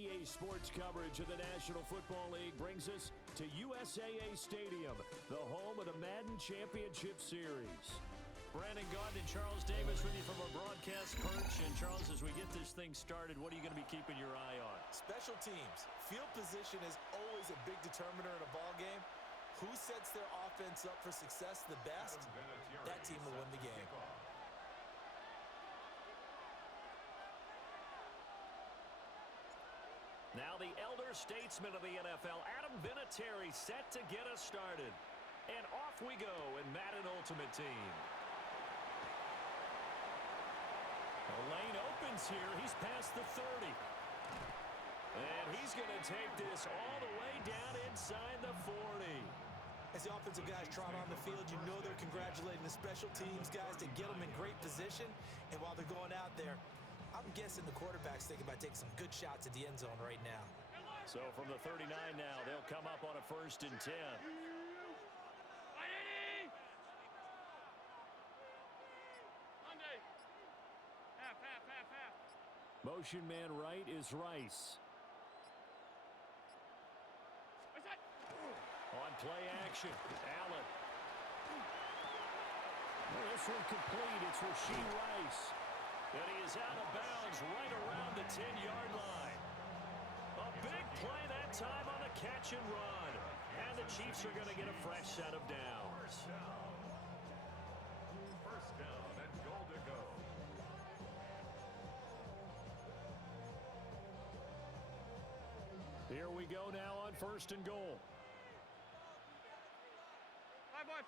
EA Sports coverage of the National Football League brings us to USAA Stadium, the home of the Madden Championship Series. Brandon Gaudin and Charles Davis with you from our broadcast perch. And Charles, as we get this thing started, what are you going to be keeping your eye on? Special teams. Field position is always a big determiner in a ball game. Who sets their offense up for success the best, that team will win the game. Now the elder statesman of the NFL, Adam Vinatieri, set to get us started. And off we go in Madden Ultimate Team. The lane opens here. He's past the 30. And he's going to take this all the way down inside the 40. As the offensive guys trot on the field, you know they're congratulating the special teams guys to get them in great position. And while they're going out there, I'm guessing the quarterback's thinking about taking some good shots at the end zone right now. So from the 39 now, they'll come up on a 1st and 10. Motion man right is Rice. On play action, Allen. Well, this one complete. It's Rashee Rice. And he is out of bounds right around the 10-yard line. A big play that time on the catch and run. And the Chiefs are going to get a fresh set of downs. First down and goal to go. Here we go now on 1st and goal. Five wide.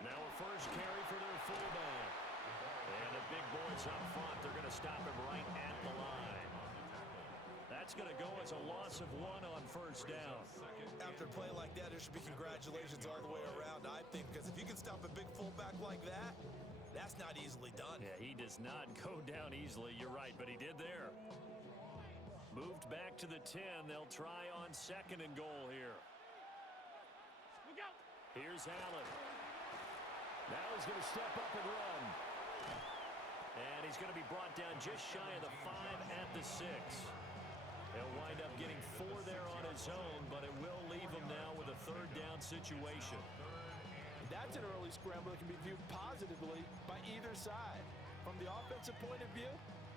Now a first carry for their fullback. And the big boys up front, they're going to stop him right at the line. That's going to go as a loss of 1 on 1st down. After a play like that, there should be congratulations all the way around, I think, because if you can stop a big fullback like that, that's not easily done. Yeah, he does not go down easily, you're right, but he did there. Moved back to the 10. They'll try on 2nd and goal here. Look out. Here's Allen. Now he's going to step up and run. And he's going to be brought down just shy of the 5 at the 6. He'll wind up getting 4 there on his own, but it will leave him now with a 3rd down situation. That's an early scramble that can be viewed positively by either side. From the offensive point of view,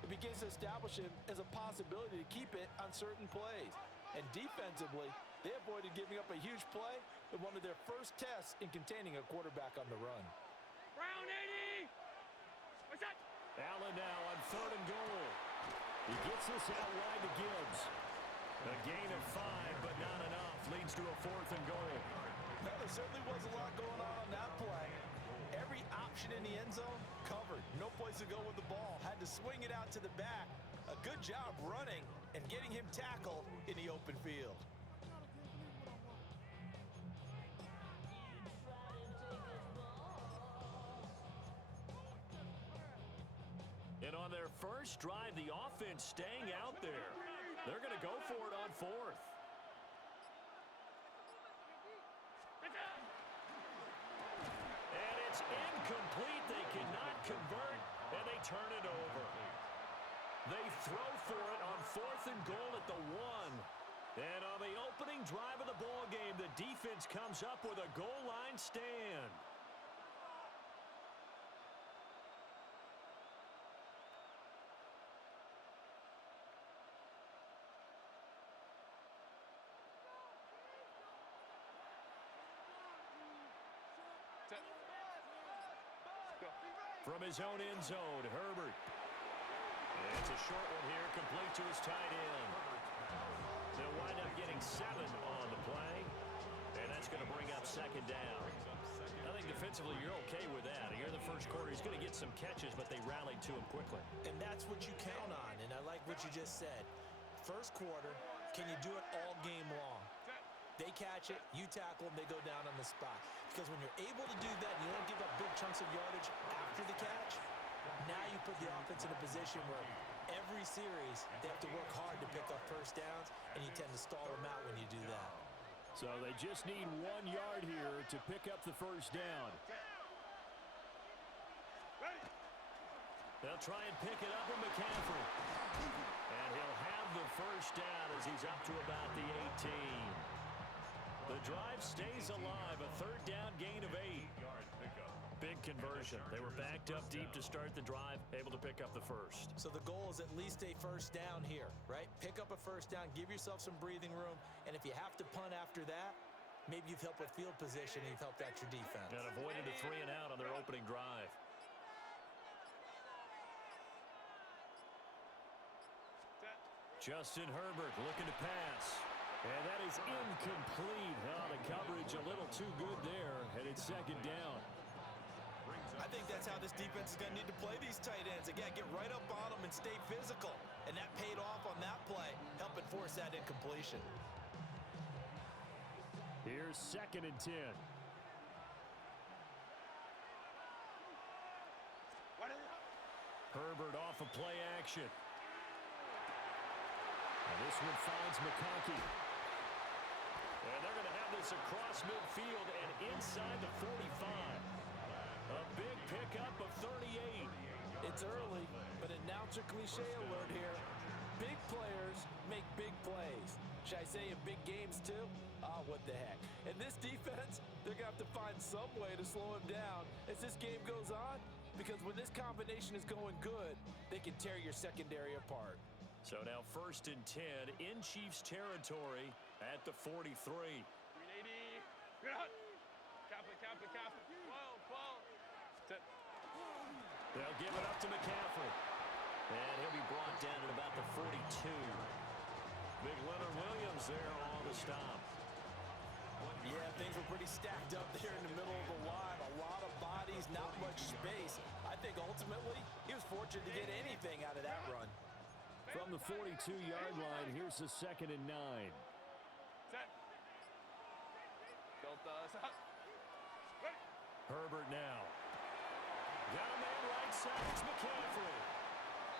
it begins to establish him as a possibility to keep it on certain plays. And defensively, they avoided giving up a huge play in one of their first tests in containing a quarterback on the run. Brown 80. What's that? Allen now on 3rd and goal. He gets this out wide to Gibbs. A gain of 5, but not enough. Leads to a 4th and goal. Well, there certainly was a lot going on that play. Every option in the end zone covered. No place to go with the ball. Had to swing it out to the back. A good job running and getting him tackled in the open field. And on their first drive, the offense staying out there. They're going to go for it on 4th. And it's incomplete. They cannot convert, and they turn it over. They throw for it on 4th and goal at the 1. And on the opening drive of the ball game, the defense comes up with a goal line stand. From his own end zone, Herbert. And it's a short one here, complete to his tight end. They'll wind up getting 7 on the play, and that's going to bring up 2nd down. I think defensively you're okay with that. Here in the first quarter, he's going to get some catches, but they rallied to him quickly. And that's what you count on, and I like what you just said. First quarter, can you do it all game long? They catch it, you tackle them, they go down on the spot. Because when you're able to do that, and you don't give up big chunks of yardage after the catch, now you put the offense in a position where every series they have to work hard to pick up first downs, and you tend to stall them out when you do that. So they just need 1 yard here to pick up the first down. They'll try and pick it up with McCaffrey. And he'll have the first down as he's up to about the 18. The drive stays alive, a third down gain of 8. Big conversion. They were backed up deep to start the drive, able to pick up the first. So the goal is at least a first down here, right? Pick up a first down, give yourself some breathing room, and if you have to punt after that, maybe you've helped with field position and you've helped out your defense. And avoided a 3 and out on their opening drive. Justin Herbert looking to pass. And that is incomplete. Oh, the coverage a little too good there, and it's second down. I think that's how this defense is going to need to play these tight ends. Again, get right up on them and stay physical. And that paid off on that play, helping force that incompletion. Here's 2nd and 10. Herbert off of play action. And this one finds McConkey. And they're going to have this across midfield and inside the 45. A big pickup of 38. It's early, but announcer cliche alert here. Big players make big plays. Should I say in big games too? Ah, what the heck. And this defense, they're going to have to find some way to slow him down as this game goes on, because when this combination is going good, they can tear your secondary apart. So now 1st and 10 in Chiefs territory at the 43. 380. Cap it. 12. They'll give it up to McCaffrey. And he'll be brought down at about the 42. Big Leonard Williams there on the stop. Yeah, things were pretty stacked up there in the middle of the line. A lot of bodies, not much space. I think ultimately he was fortunate to get anything out of that run. From the 42-yard line, here's the 2nd and 9. Set. Built us up. Herbert now. Got a man right side. It's McCaffrey.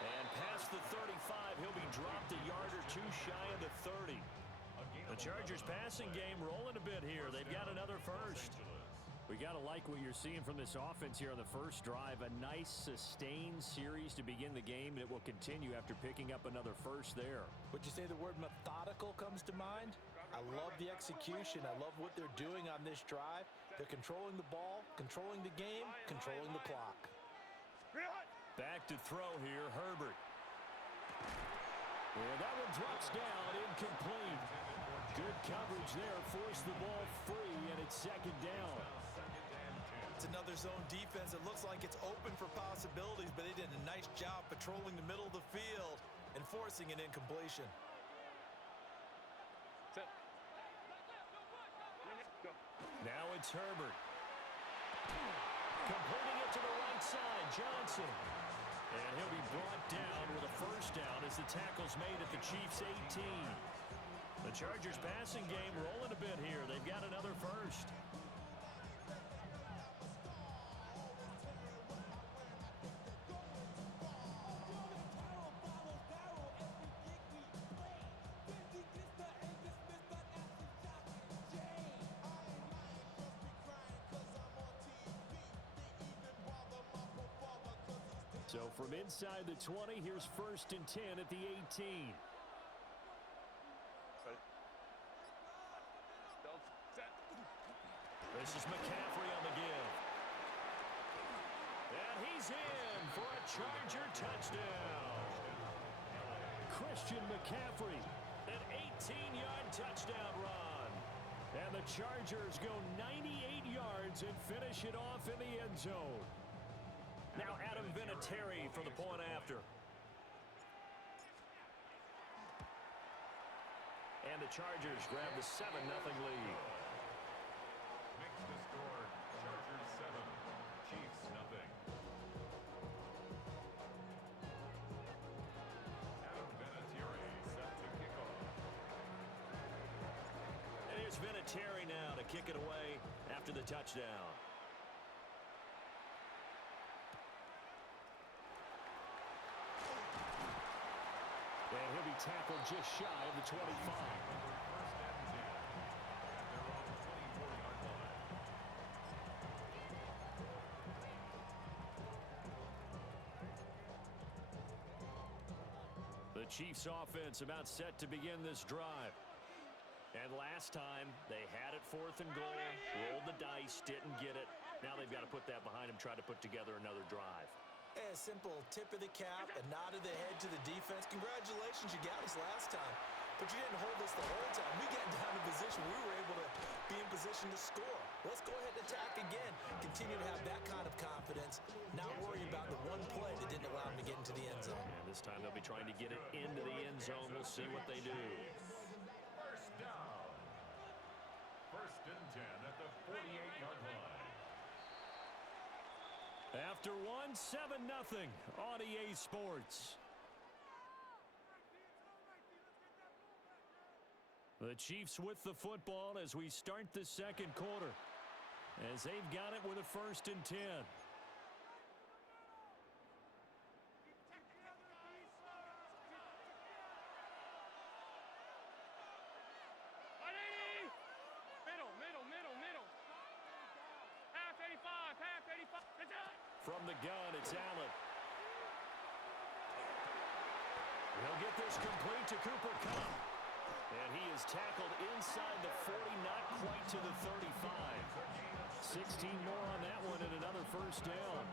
And past the 35, he'll be dropped a yard or two shy of the 30. The Chargers passing game rolling a bit here. They've got another first. We got to like what you're seeing from this offense here on the first drive. A nice sustained series to begin the game, and it will continue after picking up another first there. Would you say the word methodical comes to mind? I love the execution. I love what they're doing on this drive. They're controlling the ball, controlling the game, controlling the clock. Back to throw here, Herbert. And that one drops down, incomplete. Good coverage there, forced the ball free, and it's 2nd down. It's another zone defense. It looks like it's open for possibilities, but they did a nice job patrolling the middle of the field and forcing an incompletion. Set. Go. Now it's Herbert. Completing it to the right side, Johnson. And he'll be brought down with a first down as the tackle's made at the Chiefs' 18. The Chargers passing game rolling a bit here. They've got another first. So from inside the 20, here's 1st and 10 at the 18. This is McCaffrey on the give. And he's in for a Charger touchdown. Christian McCaffrey. An 18-yard touchdown run. And the Chargers go 98 yards and finish it off in the end zone. Now Adam Vinatieri for the point after. And the Chargers grab the 7-0 lead. Makes the score Chargers 7, Chiefs nothing. Adam Vinatieri set to kick off. And here's Vinatieri now to kick it away after the touchdown. And he'll be tackled just shy of the 25. The Chiefs offense about set to begin this drive. And last time, they had it 4th and goal, rolled the dice, didn't get it. Now they've got to put that behind them, try to put together another drive. A simple tip of the cap, a nod of the head to the defense. Congratulations, you got us last time. But you didn't hold us the whole time. We got down in position. We were able to be in position to score. Let's go ahead and attack again. Continue to have that kind of confidence, not worry about the one play that didn't allow them to get into the end zone. And this time they'll be trying to get it into the end zone. We'll see what they do. First down. First and 10 at the 48-yard line. After one, 7-0 on EA Sports. The Chiefs with the football as we start the second quarter, as they've got it with a 1st and 10. Middle. Half 85. From the gun, it's Allen. He'll get this complete to Cooper Kupp. And he is tackled inside the 40, not quite to the 35. 16 more on that one and another first down.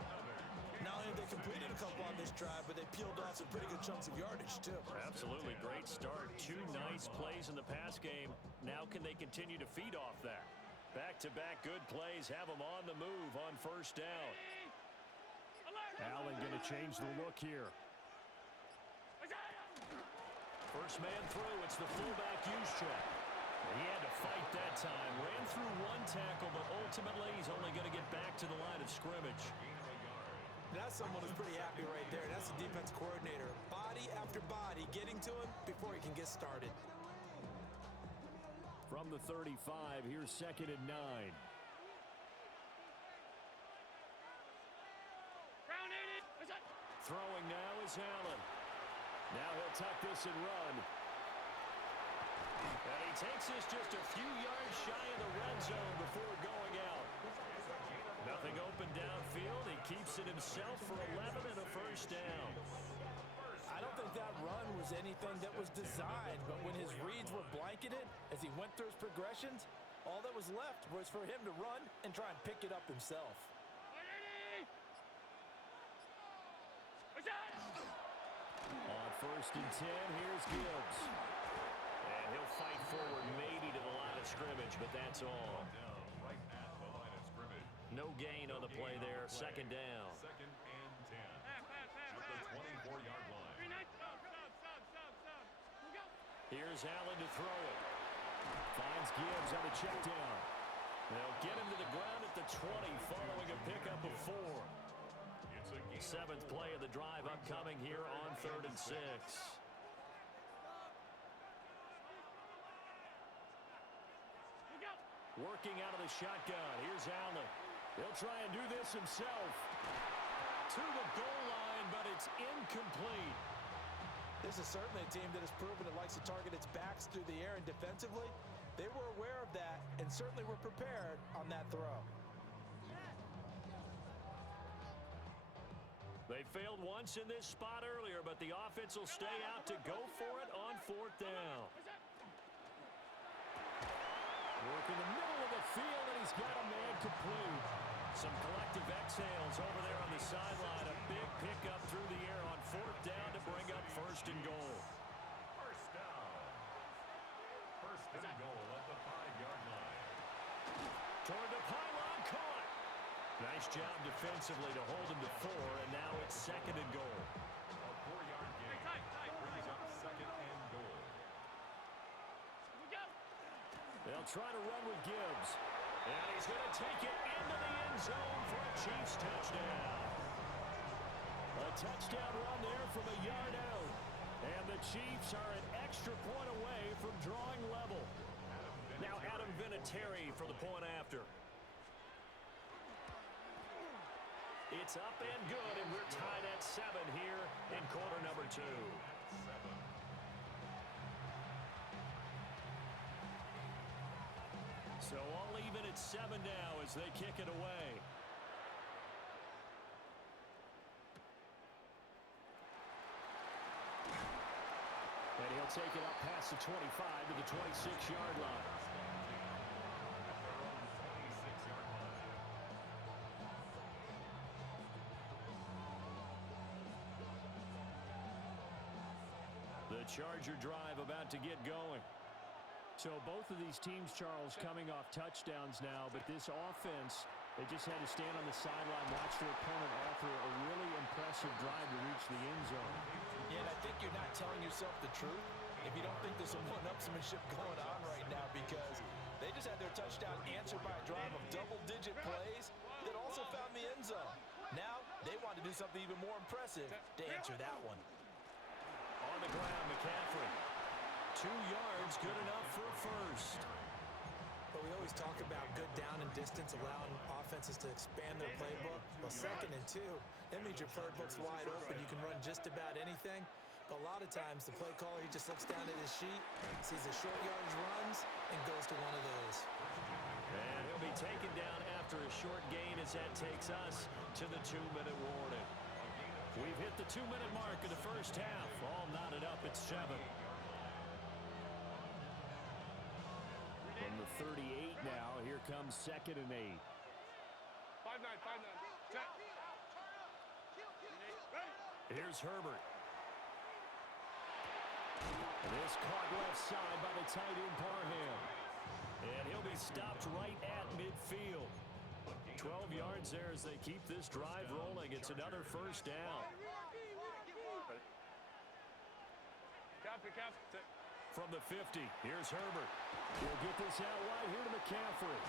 Not only have they completed a couple on this drive, but they peeled off some pretty good chunks of yardage, too. Absolutely great start. 2 nice plays in the pass game. Now can they continue to feed off that? Back-to-back good plays have them on the move on first down. Allen going to change the look here. First man through, it's the fullback use check. He had to fight that time. Ran through one tackle, but ultimately he's only going to get back to the line of scrimmage. That's someone who's pretty happy right there. That's the defense coordinator. Body after body getting to him before he can get started. From the 35, here's 2nd and 9. Throwing now is Allen. Now he'll tuck this and run. And he takes this just a few yards shy of the red zone before going out. Nothing open downfield. He keeps it himself for 11 and a first down. I don't think that run was anything that was designed, but when his reads were blanketed as he went through his progressions, all that was left was for him to run and try and pick it up himself. On 1st and 10, here's Gibbs. And he'll fight forward maybe to the line of scrimmage, but that's all. Down right at the line of scrimmage. No gain on the play there. 2nd down. 2nd and 10 at the 24-yard line. Here's Allen to throw it. Finds Gibbs on a check down. They'll get him to the ground at the 20 following a pickup of 4. It's a 7th play of the drive upcoming here on 3rd and 6. Working out of the shotgun. Here's Allen. He'll try and do this himself. To the goal line, but it's incomplete. This is certainly a team that has proven it likes to target its backs through the air, and defensively, they were aware of that and certainly were prepared on that throw. They failed once in this spot earlier, but the offense will stay out to go for it on 4th down. Work in the middle of the field, and he's got a man complete. Some collective exhales over there on the sideline. A big pickup through the air on 4th down to bring up 1st and goal. first down. First and goal at the 5-yard line. Toward the pylon, caught. Nice job defensively to hold him to 4, and now it's 2nd and goal. A 4-yard gain brings up 2nd and goal. They'll try to run with Gibbs. And he's going to take it into the end zone for a Chiefs touchdown. A touchdown run there from a yard out. And the Chiefs are an extra point away from drawing level. Now Adam Vinatieri for the point after. It's up and good, and we're tied at 7 here in quarter number 2. So all even at 7 now as they kick it away. And he'll take it up past the 25 to the 26-yard line. The Charger drive about to get going. So both of these teams, Charles, coming off touchdowns now, but this offense, they just had to stand on the sideline, watch their opponent offer a really impressive drive to reach the end zone. Yeah, and I think you're not telling yourself the truth if you don't think there's some one-upsmanship going on right now, because they just had their touchdown answered by a drive of double-digit plays that also found the end zone. Now they want to do something even more impressive to answer that one. On the ground, McCaffrey. 2 yards, good enough for a first. But we always talk about good down and distance, allowing offenses to expand their playbook. Well, 2nd and 2, that means your playbook's wide open. You can run just about anything. But a lot of times, the play caller, he just looks down at his sheet, sees the short yardage runs, and goes to one of those. And he'll be taken down after a short gain as that takes us to the 2-minute warning. We've hit the 2-minute mark of the first half. All knotted up at 7. From the 38 now, here comes 2nd and 8. 5-9, 5-9. Set. Here's Herbert. And this caught left side by the tight end Parham. And he'll be stopped right at midfield. 12 yards there as they keep this drive rolling. It's another first down. Cap. Set. From the 50, here's Herbert. He'll get this out wide here to McCaffrey.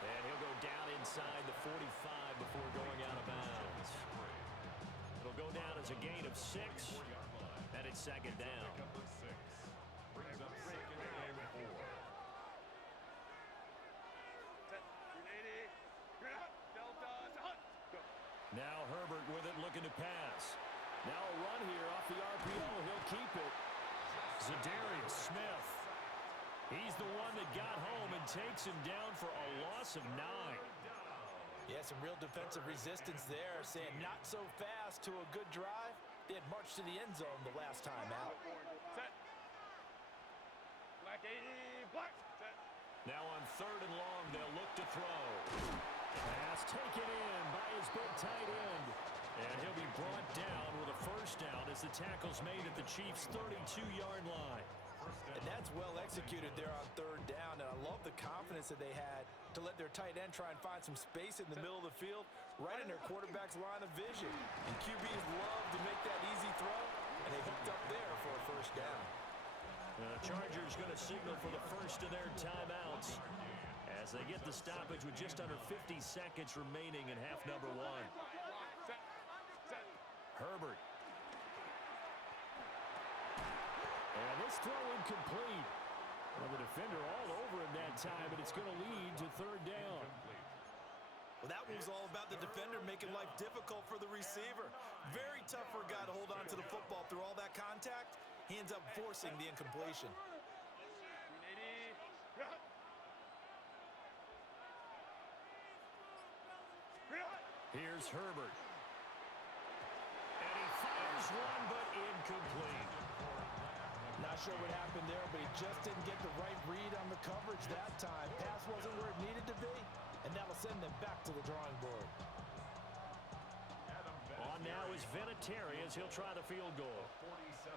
And he'll go down inside the 45 before going out of bounds. It'll go down as a gain of 6. And it's 2nd down. Now Herbert with it, looking to pass. Now a run here off the RPO. He'll keep it. Zadarius Smith. He's the one that got home and takes him down for a loss of 9. Yeah, some real defensive resistance there, saying not so fast to a good drive. They had marched to the end zone the last time out. Set. Black 80. Black. Set. Now on 3rd and long, they'll look to throw. Pass taken in by his big tight end. And he'll be brought down with a first down as the tackle's made at the Chiefs' 32-yard line. And that's well executed there on 3rd down. And I love the confidence that they had to let their tight end try and find some space in the middle of the field, right in their quarterback's line of vision. And QBs love to make that easy throw, and they hooked up there for a first down. The Chargers going to signal for the first of their timeouts as they get the stoppage with just under 50 seconds remaining in half number 1. Set. Set. Herbert. And this throw incomplete. Well, the defender all over him that time, and it's going to lead to 3rd down. Well, that was all about the defender making life difficult for the receiver. Very tough for a guy to hold on to the football through all that contact. He ends up forcing the incompletion. 80. Here's Herbert. And he fires one, but incomplete. Not sure what happened there, but he just didn't get the right read on the coverage that time. Pass wasn't where it needed to be, and that'll send them back to the drawing board. On now is Vinatieri as he'll try the field goal.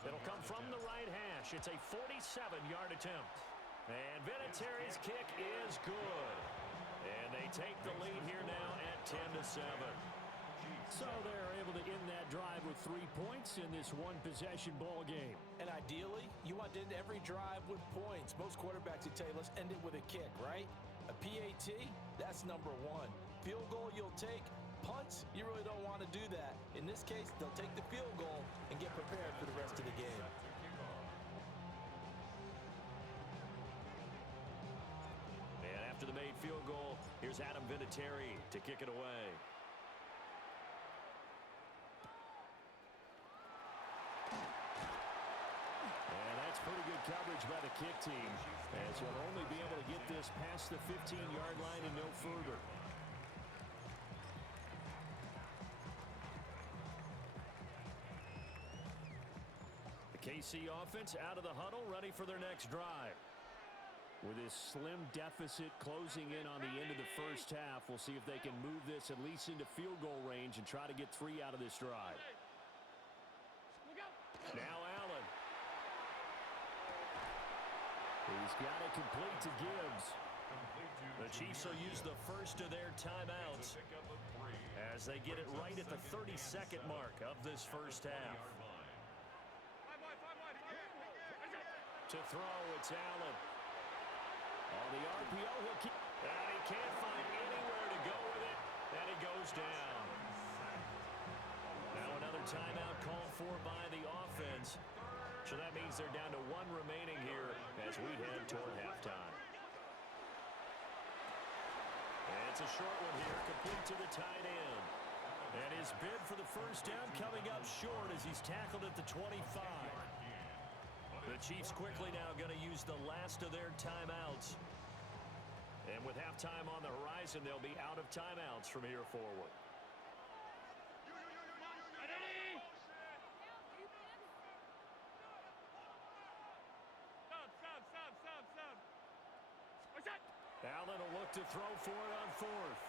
It'll come from the right hash. It's a 47-yard attempt. And Vinatieri's kick is good. And they take the lead here now at 10-7. So they're able to end that drive with 3 points in this one-possession ball game. And ideally, you want to end every drive with points. Most quarterbacks would tell you, let's end it with a kick, right? A PAT, that's number 1. Field goal you'll take. Punts, you really don't want to do that. In this case, they'll take the field goal and get prepared for the rest of the game. And after the made field goal, here's Adam Vinatieri to kick it away. And that's pretty good coverage by the kick team, as he'll only be able to get this past the 15-yard line and no further. KC offense out of the huddle, ready for their next drive. With this slim deficit closing in on the end of the first half, we'll see if they can move this at least into field goal range and try to get 3 out of this drive. Now Allen. He's got it complete to Gibbs. The Chiefs will use the first of their timeouts as they get it right at the 32nd mark of this first half. To throw, it's Allen. On the RPO, he'll keep. And he can't find anywhere to go with it, and he goes down. Now another timeout called for by the offense. So that means they're down to 1 remaining here as we head toward halftime. And it's a short one here, complete to the tight end. And his bid for the first down coming up short as he's tackled at the 25. The Chiefs quickly now going to use the last of their timeouts. And with halftime on the horizon, they'll be out of timeouts from here forward. Allen will look to throw for it on 4th.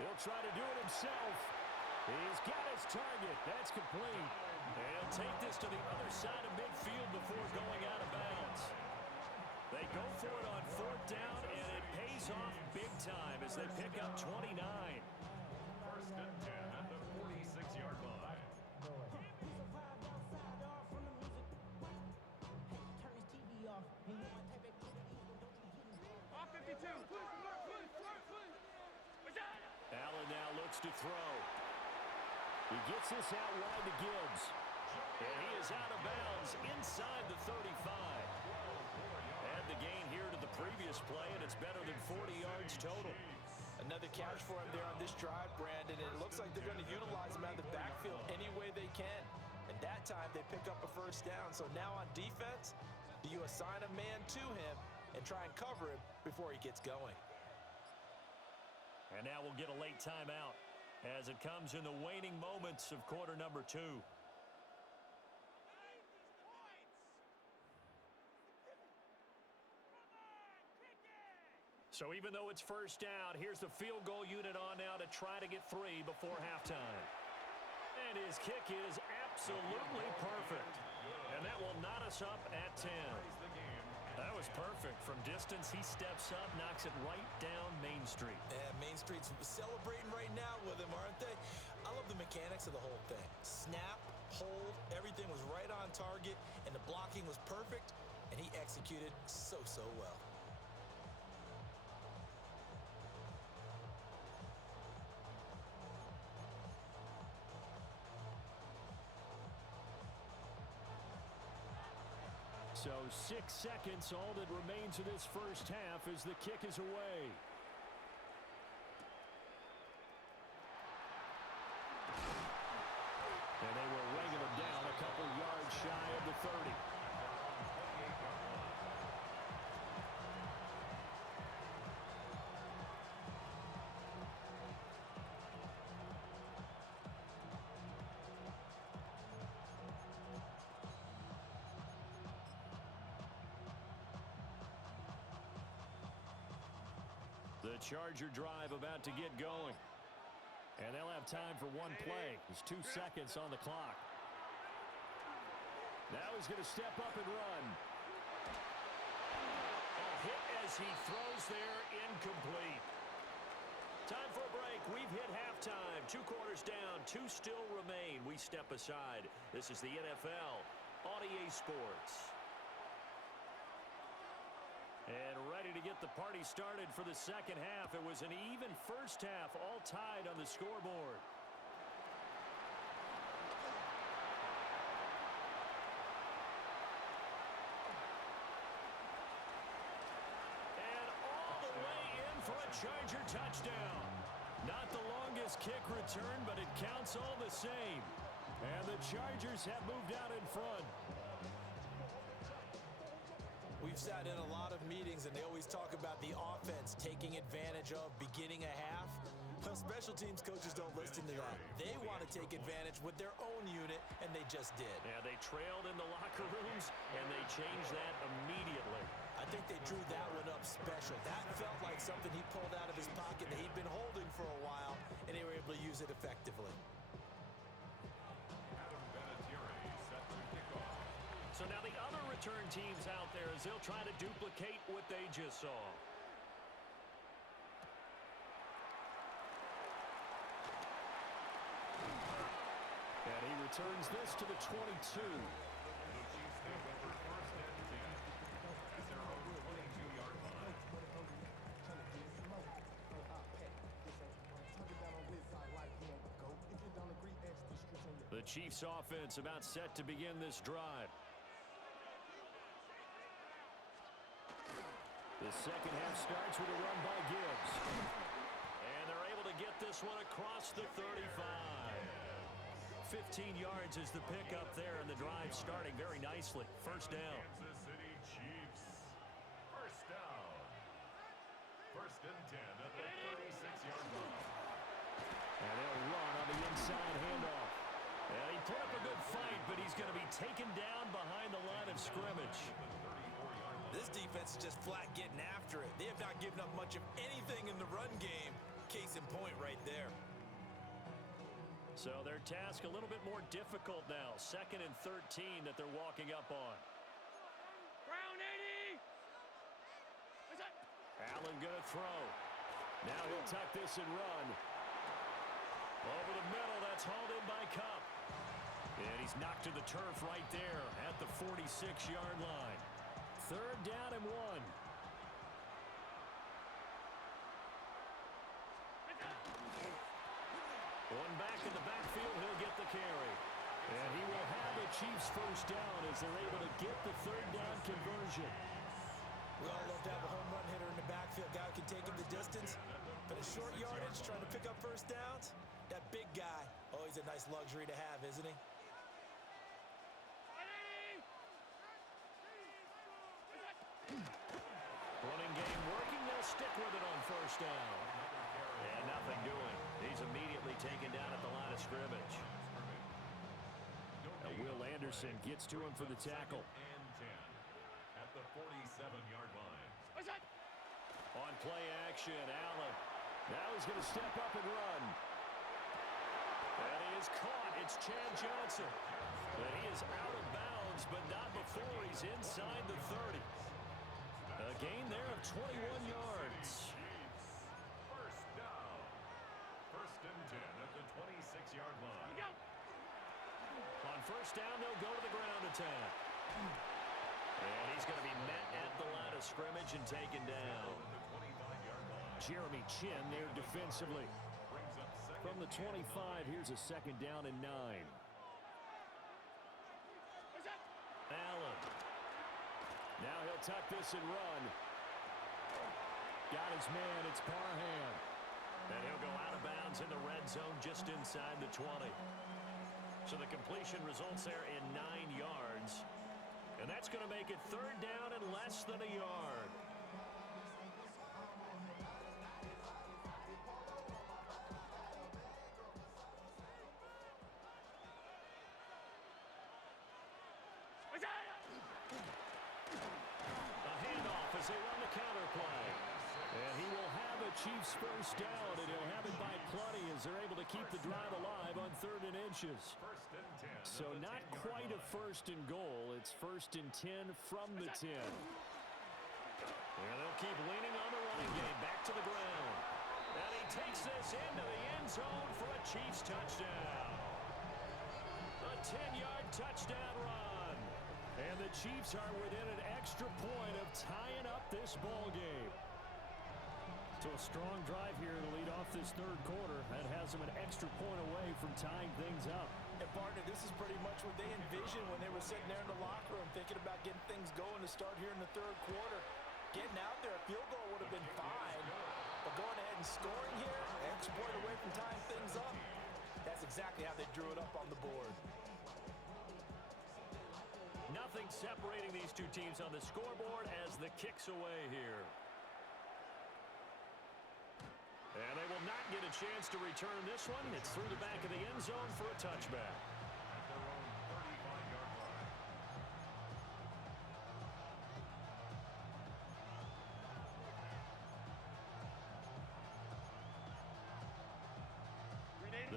He'll try to do it himself. He's got his target. That's complete. And he'll take this to the other side of midfield before going out of bounds. They go for it on 4th down, and it pays off big time as they pick up 29. First and 10 at the 46-yard line. Allen now looks to throw. He gets this out wide to Gibbs. And he is out of bounds inside the 35. Add the gain here to the previous play, and it's better than 40 yards total. Another catch for him there on this drive, Brandon, and it looks like they're going to utilize him out of the backfield any way they can. And that time they pick up a first down. So now on defense, do you assign a man to him and try and cover him before he gets going? And now we'll get a late timeout as it comes in the waning moments of quarter number 2. So even though it's first down, here's the field goal unit on now to try to get 3 before halftime. And his kick is absolutely perfect. And that will knot us up at 10. That was perfect. From distance, he steps up, knocks it right down Main Street. And Main Street's celebrating right now with him, aren't they? I love the mechanics of the whole thing. Snap, hold, everything was right on target, and the blocking was perfect, and he executed so well. So 6 seconds, all that remains of this first half as the kick is away. And they will wrangle him down a couple yards shy of the 30. The Charger drive about to get going. And they'll have time for one play. There's 2 seconds on the clock. Now he's going to step up and run. A hit as he throws there, incomplete. Time for a break. We've hit halftime. 2 quarters down, 2 still remain. We step aside. This is the NFL on EA Sports. And ready to get the party started for the second half. It was an even first half, all tied on the scoreboard. And all the way in for a Charger touchdown. Not the longest kick return, but it counts all the same. And the Chargers have moved out in front. We've sat in a lot of meetings, and they always talk about the offense taking advantage of beginning a half. Well, special teams coaches don't listen to that. They want to take advantage with their own unit, and they just did. Yeah, they trailed in the locker rooms, change that immediately. I think they drew that one up special. That felt like something he pulled out of his pocket that he'd been holding for a while, and they were able to use it effectively. So now the other return teams out there as they'll try to duplicate what they just saw. And he returns this to the 22. The Chiefs offense about set to begin this drive. The second half starts with a run by Gibbs. And they're able to get this one across the 35. 15 yards is the pickup there, and the drive starting very nicely. First down. Kansas City Chiefs. First down. First and 10 at the 36-yard line. And they'll run on the inside handoff. And he put up a good fight, but he's going to be taken down behind the line of scrimmage. This defense is just flat getting after it. They have not given up much of anything in the run game. Case in point right there. So their task a little bit more difficult now. Second and 13 that they're walking up on. Ground 80. Allen going to throw. Now he'll tuck this and run. Over the middle, that's hauled in by Cup. And he's knocked to the turf right there at the 46-yard line. Third down and 1. One back in the backfield, he'll get the carry. And he will have the Chiefs first down as they're able to get the third down conversion. We all love to have a home run hitter in the backfield. Guy who can take him the distance. But a short yardage, trying to pick up first downs, that big guy, oh, he's a nice luxury to have, isn't he? Running game working, they'll stick with it on first down. And nothing doing. He's immediately taken down at the line of scrimmage. Now Will Anderson gets to him for the tackle. And 10 at the 47-yard line. On play action, Allen. Now he's going to step up and run. And he is caught. It's Chad Johnson. And he is out of bounds, but not before he's inside the 30. A gain there of 21 yards. First down. First and 10 at the 26-yard line. On first down, they'll go to the ground attack. And he's going to be met at the line of scrimmage and taken down. Jeremy Chin there defensively. From the 25, here's a second down and 9. Allen. Now he'll tuck this and run. Got his man, it's Parham. And he'll go out of bounds in the red zone just inside the 20. So the completion results there in 9 yards. And that's going to make it third down and less than a yard. A handoff as they run the counter play. And he will have a Chiefs first down, and he'll have it by plenty as they're able to keep the drive alive on 3rd and inches. So not quite a first and goal. It's 1st and 10 from the 10. And they'll keep leaning on the running game. Back to the ground. And he takes this into the end zone for a Chiefs touchdown. A 10-yard touchdown run. And the Chiefs are within an extra point of tying up this ball game. So a strong drive here to lead off this 3rd quarter. That has them an extra point away from tying things up. And partner, this is pretty much what they envisioned when they were sitting there in the locker room thinking about getting things going to start here in the 3rd quarter. Getting out there, a field goal would have been fine. But going ahead and scoring here, an extra point away from tying things up, that's exactly how they drew it up on the board. Nothing separating these two teams on the scoreboard as the kick's away here. And they will not get a chance to return this one. It's through the back of the end zone for a touchback.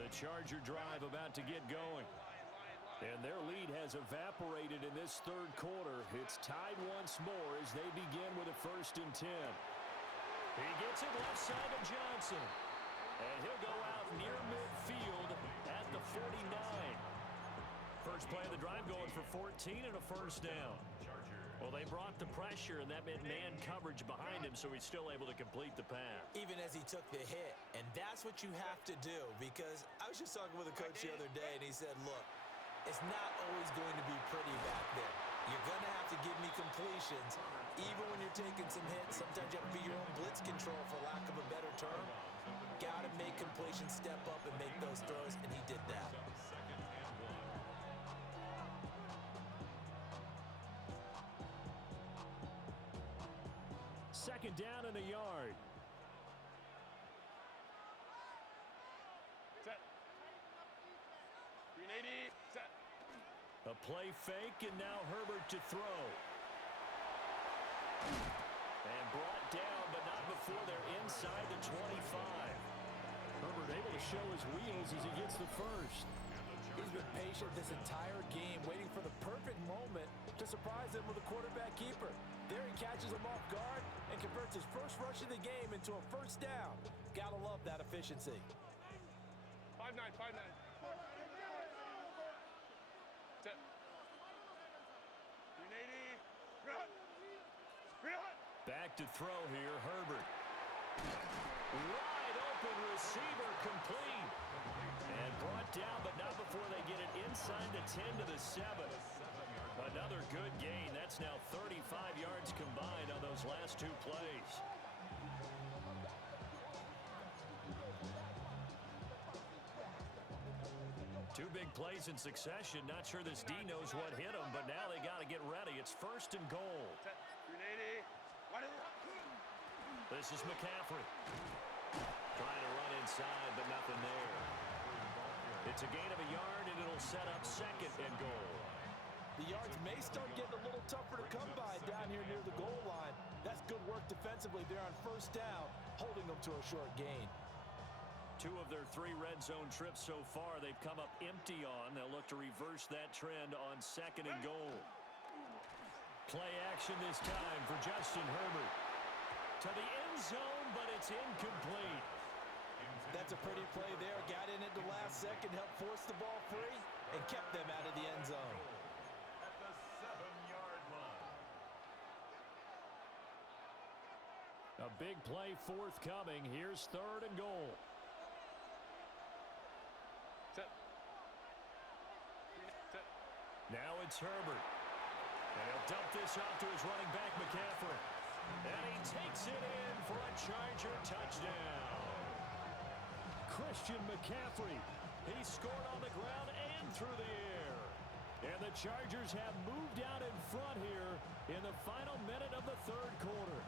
The Charger drive about to get going. And their lead has evaporated in this third quarter. It's tied once more as they begin with a 1st and 10. He gets it left side to Johnson. And he'll go out near midfield at the 49. First play of the drive going for 14 and a 1st down. Well, they brought the pressure, and that meant man coverage behind him, so he's still able to complete the pass. Even as he took the hit. And that's what you have to do, because I was just talking with a coach the other day, and he said, look, it's not always going to be pretty back there. You're going to have to give me completions. Even when you're taking some hits, sometimes you have to be your own blitz control, for lack of a better term. Got to make completions, step up, and make those throws, and he did that. Second down and a yard. Set. 380. Set. A play fake, and now Herbert to throw. And brought down, but not before they're inside the 25. Herbert able to show his wheels as he gets the first. He's been patient this entire game, waiting for the perfect moment to surprise him with a quarterback keeper. There he catches him off guard and converts his first rush of the game into a 1st down. Gotta love that efficiency. 5-9, 5-9. Set. 380. Run. Run. Back to throw here, Herbert. Wide open receiver, complete. And brought down, but not before they get it inside the 10 to the 7. Another good gain. That's now 35 yards combined on those last 2 plays. Two big plays in succession. Not sure this D knows what hit him, but now they got to get ready. It's 1st and goal. 380. This is McCaffrey. Trying to run inside, but nothing there. It's a gain of a yard, and it'll set up 2nd and goal. The yards may start getting a little tougher to come by down here near the goal line. That's good work defensively there on 1st down, holding them to a short gain. 2 of their 3 red zone trips so far they've come up empty on. They'll look to reverse that trend on 2nd and goal. Play action this time for Justin Herbert. To the end zone, but it's incomplete. That's a pretty play there. Got in at the last second, helped force the ball free, and kept them out of the end zone. At the 7-yard line. A big play forthcoming. Here's 3rd and goal. Set. Set. Now it's Herbert. And he'll dump this off to his running back, McCaffrey. And he takes it in for a Charger touchdown. Christian McCaffrey. He scored on the ground and through the air. And the Chargers have moved out in front here in the final minute of the 3rd quarter.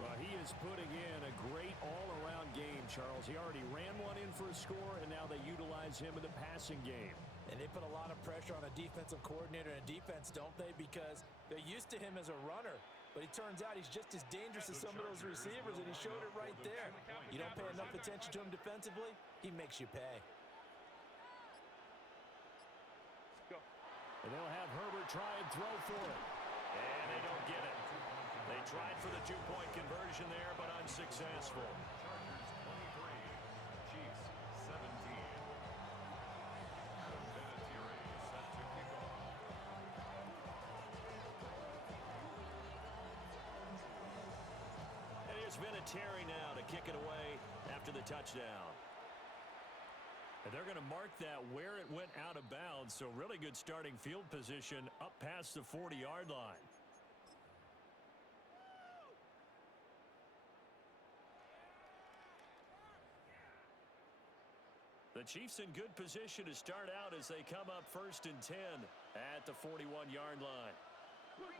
Well, he is putting in a great all-around game, Charles. He already ran one in for a score, and now they utilize him in the passing game. And they put a lot of pressure on a defensive coordinator and defense, don't they? Because they're used to him as a runner. But it turns out he's just as dangerous as some of those receivers, and he showed it right there. You don't pay enough attention to him defensively, he makes you pay. Go. And they'll have Herbert try and throw for it. And they don't get it. They tried for the 2-point conversion there, but unsuccessful. Chargers 23, Chiefs 17. Vinatieri set to kick off. And here's Vinatieri now to kick it away after the touchdown. And they're going to mark that where it went out of bounds, so really good starting field position up past the 40-yard line. The Chiefs in good position to start out as they come up 1st and 10 at the 41-yard line. 180.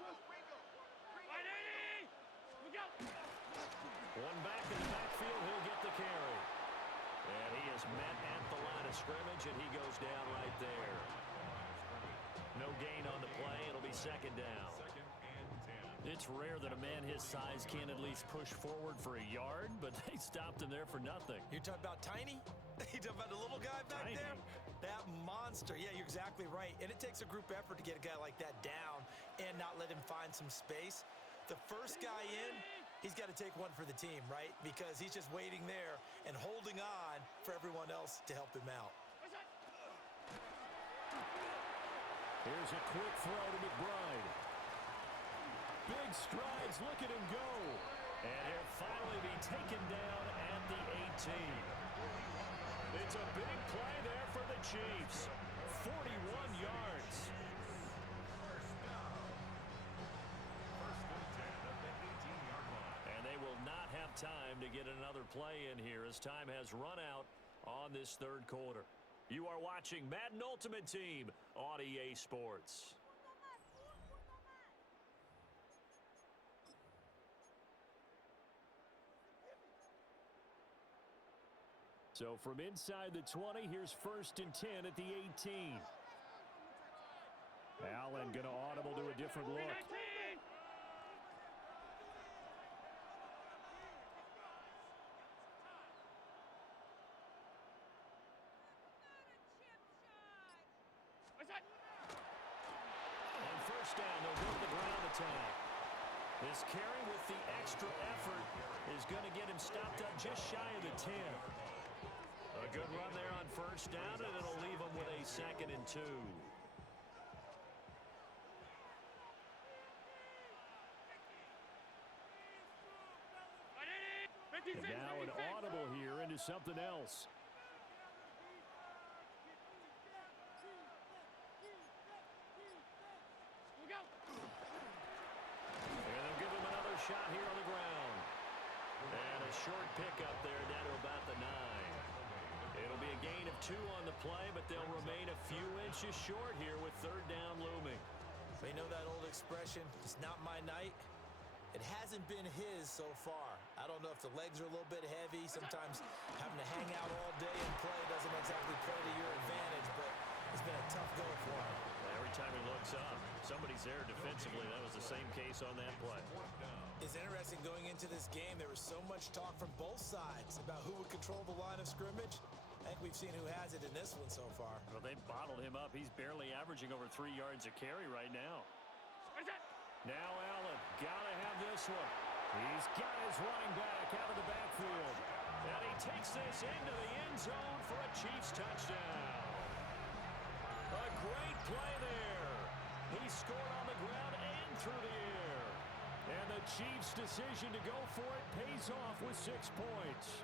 Look out. One back in the backfield, he'll get the carry. And he is met at the line of scrimmage, and he goes down right there. No gain on the play. It'll be 2nd down. 2nd and 10. It's rare that a man his size can't at least push forward for a yard, but they stopped him there for nothing. You're talking about Tiny? You're talking about the little guy back Tiny. there? That monster. Yeah, you're exactly right. And it takes a group effort to get a guy like that down and not let him find some space. The first guy in, he's got to take one for the team, right? Because he's just waiting there and holding on for everyone else to help him out. Here's a quick throw to McBride. Big strides, look at him go. And he'll finally be taken down at the 18. It's a big play there for the Chiefs. 41 yards. First and 10 at the 18-yard line. And they will not have time to get another play in here as time has run out on this third quarter. You are watching Madden Ultimate Team on EA Sports. So from inside the 20, here's first and 10 at the 18. Allen going to audible to a different look. On first down, they'll go to the ground attack. This carry with the extra effort is going to get him stopped up just shy of the 10. A good run there on first down, and it'll leave him with a 2nd and 2. And now an audible here into something else. And they'll give him another shot here on the ground. And a short pickup there down to about the 9. It'll be a gain of 2 on the play, but they'll remain a few inches short here with third down looming. They know that old expression, it's not my night. It hasn't been his so far. I don't know if the legs are a little bit heavy. Sometimes having to hang out all day and play doesn't exactly play to your advantage, but it's been a tough go for him. Every time he looks up, somebody's there defensively. That was the same case on that play. It's interesting going into this game. There was so much talk from both sides about who would control the line of scrimmage. I think we've seen who has it in this one so far. Well, they bottled him up. He's barely averaging over 3 yards a carry right now. Now Allen, gotta have this one. He's got his running back out of the backfield. And he takes this into the end zone for a Chiefs touchdown. A great play there. He scored on the ground and through the air. And the Chiefs' decision to go for it pays off with 6 points.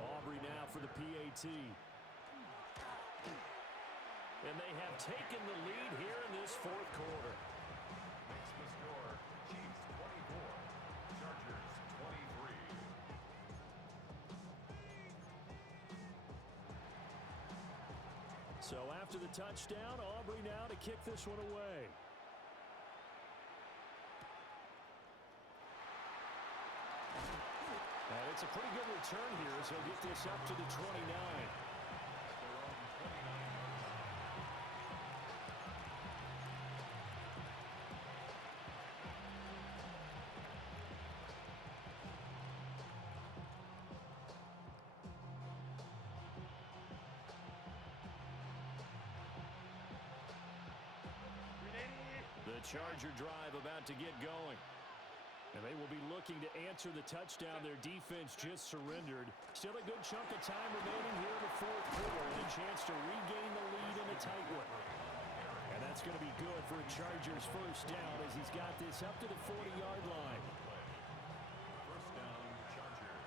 Aubrey now for the PAT. And they have taken the lead here in this fourth quarter. Makes the score Chiefs 24, Chargers 23. So after the touchdown, Aubrey now to kick this one away. And it's a pretty good return here as he'll get this up to the 29. The Charger drive about to get going. And they will be looking to answer the touchdown their defense just surrendered. Still a good chunk of time remaining here in the fourth quarter and a chance to regain the lead in a tight one. And that's going to be good for a Chargers first down as he's got this up to the 40-yard line. First down, Chargers.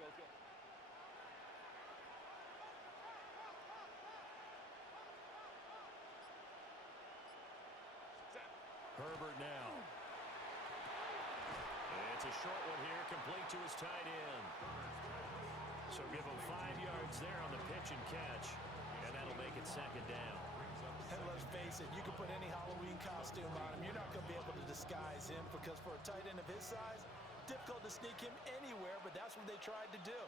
Go, go. Herbert now. It's a short one here, complete to his tight end. So give him 5 yards there on the pitch and catch, and that'll make it second down. And let's face it, you can put any Halloween costume on him. You're not going to be able to disguise him because for a tight end of his size, difficult to sneak him anywhere, but that's what they tried to do.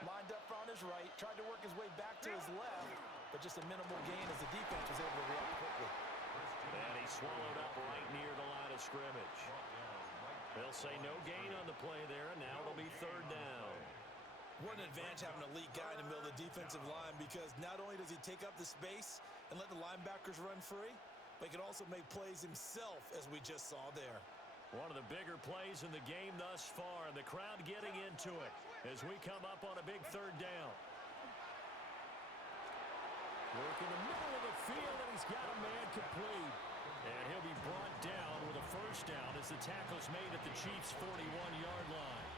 Lined up on his right, tried to work his way back to his left, but just a minimal gain as the defense was able to react quickly. And he swallowed up right near the line of scrimmage. They'll say no gain on the play there, and now it'll be third down. What an advantage having an elite guy in the middle of the defensive line, because not only does he take up the space and let the linebackers run free, but he can also make plays himself, as we just saw there. One of the bigger plays in the game thus far, and the crowd getting into it as we come up on a big third down. Work in the middle of the field, and he's got a man complete. And he'll be brought down with a first down as the tackle's made at the Chiefs' 41-yard line.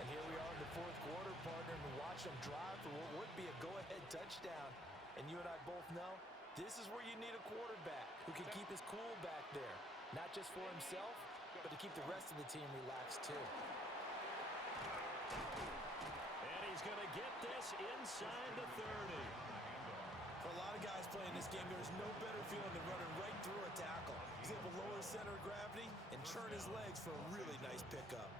And here we are in the fourth quarter, partner, and watch them drive for what would be a go-ahead touchdown. And you and I both know this is where you need a quarterback who can keep his cool back there, not just for himself, but to keep the rest of the team relaxed too. And he's going to get this inside the 30. For a lot of guys playing this game, there's no better feeling than running right through a tackle. He's able to lower his center of gravity and turn his legs for a really nice pickup.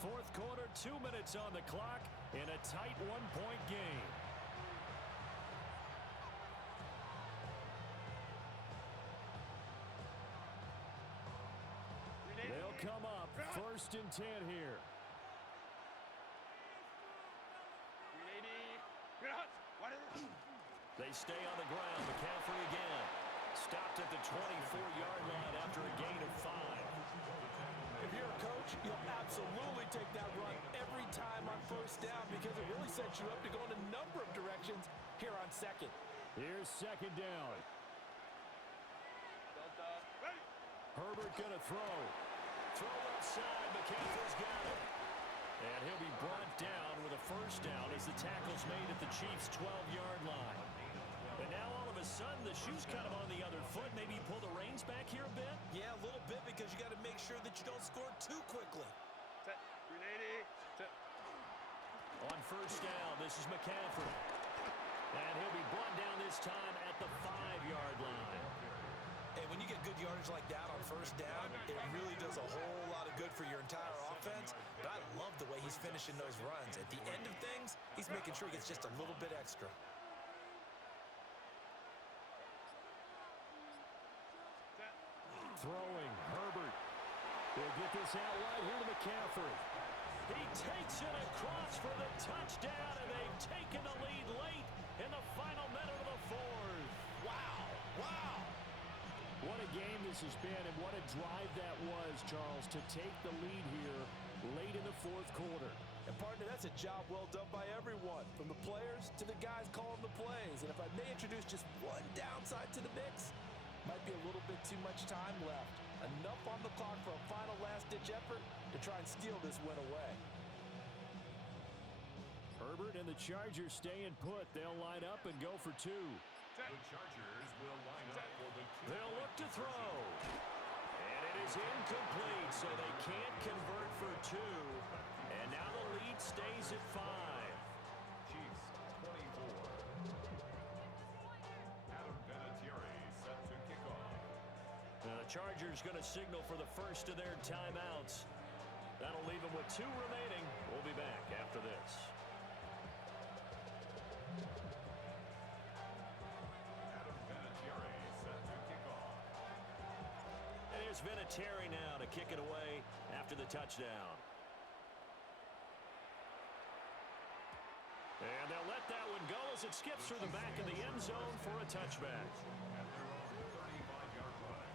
Fourth quarter, 2 minutes on the clock in a tight one-point game. They'll come up first and 10 here. They stay on the ground. McCaffrey again. Stopped at the 24-yard line after a gain of 5. If you're a coach, you'll absolutely take that run every time on first down because it really sets you up to go in a number of directions here on second. Here's second down. Herbert going to throw. Throw left side. McCaffrey's got it. And he'll be brought down with a first down as the tackle's made at the Chiefs' 12-yard line. And now all of a sudden the shoe's kind of on the other foot. Maybe you pull the reins back here a bit? Yeah, a little bit, because you got to make sure that you don't score too quickly. On first down, this is McCaffrey. And he'll be brought down this time at the 5-yard line. And when you get good yardage like that on first down, it really does a whole lot of good for your entire offense. But I love the way he's finishing those runs. At the end of things, he's making sure he gets just a little bit extra. Throwing, Herbert. He'll get this out right here to McCaffrey. He takes it across for the touchdown, and they've taken the lead late in the final minute of the fourth. Wow, wow. What a game this has been, and what a drive that was, Charles, to take the lead here late in the fourth quarter. And partner, that's a job well done by everyone, from the players to the guys calling the plays. And if I may introduce just one downside to the mix, might be a little bit too much time left. Enough on the clock for a final last-ditch effort to try and steal this win away. Herbert and the Chargers staying put. They'll line up and go for 2. The Chargers will line up for the 2. They'll look to throw. And it is incomplete, so they can't convert for 2. And now the lead stays at 5. Chiefs 24. Adam Vinatieri set to kick off. Now the Chargers going to signal for the first of their timeouts. That'll leave them with 2 remaining. We'll be back after this. Adam Vinatieri set to kick off. And here's Vinatieri now to kick it away after the touchdown. And they'll let that one go as it skips through the back of the end zone for a touchback. At their own 35-yard line.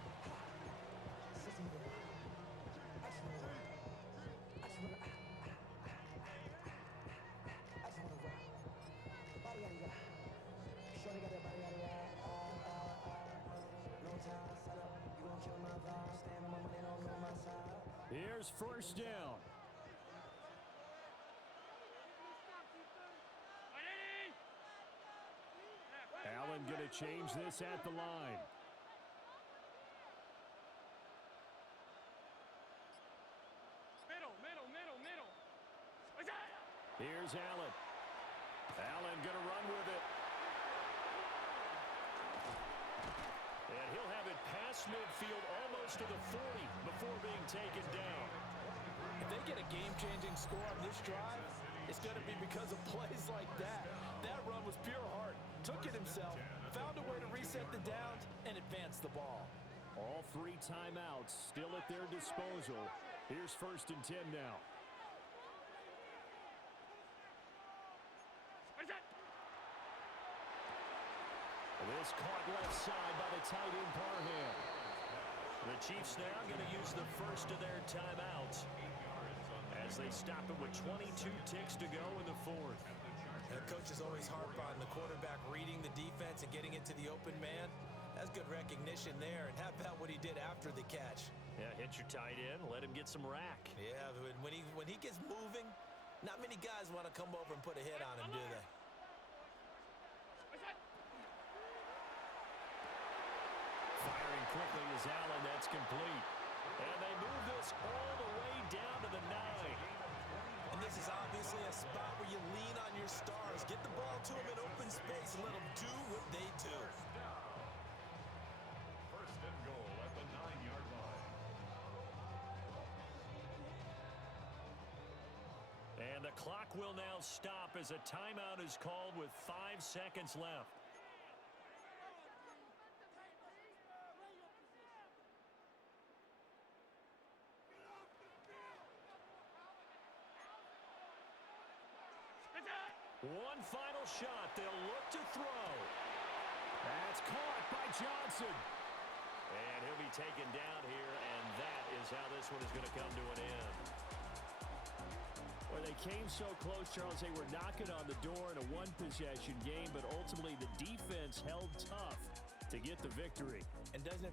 Here's first down. Allen going to change this at the line. Middle. Here's Allen. Allen going to run with it. And he'll have it past midfield almost to the 40 before being taken down. If they get a game-changing score on this drive, it's going to be because of plays like that. That run was pure heart. Took it himself, found a way to reset the downs, and advance the ball. All 3 timeouts still at their disposal. Here's 1st and 10 now. This caught left side by the tight end Parham. The Chiefs now going to use the first of their timeouts as they stop it with 22 ticks to go in the 4th. Coaches always harp on the quarterback reading the defense and getting it to the open man. That's good recognition there. And how about what he did after the catch? Yeah, hit your tight end, let him get some rack. Yeah, when he gets moving, not many guys want to come over and put a hit on him, do they? Firing quickly is Allen. That's complete. And they move this all the way down to the 9. And this is obviously a spot where you lean on your stars. Get the ball to them in open space and let them do what they do. First and goal at the 9-yard line. And the clock will now stop as a timeout is called with 5 seconds left. One final shot. They'll look to throw. That's caught by Johnson. And he'll be taken down here, and that is how this one is going to come to an end. Well, they came so close, Charles. They were knocking on the door in a one-possession game, but ultimately the defense held tough to get the victory. And doesn't it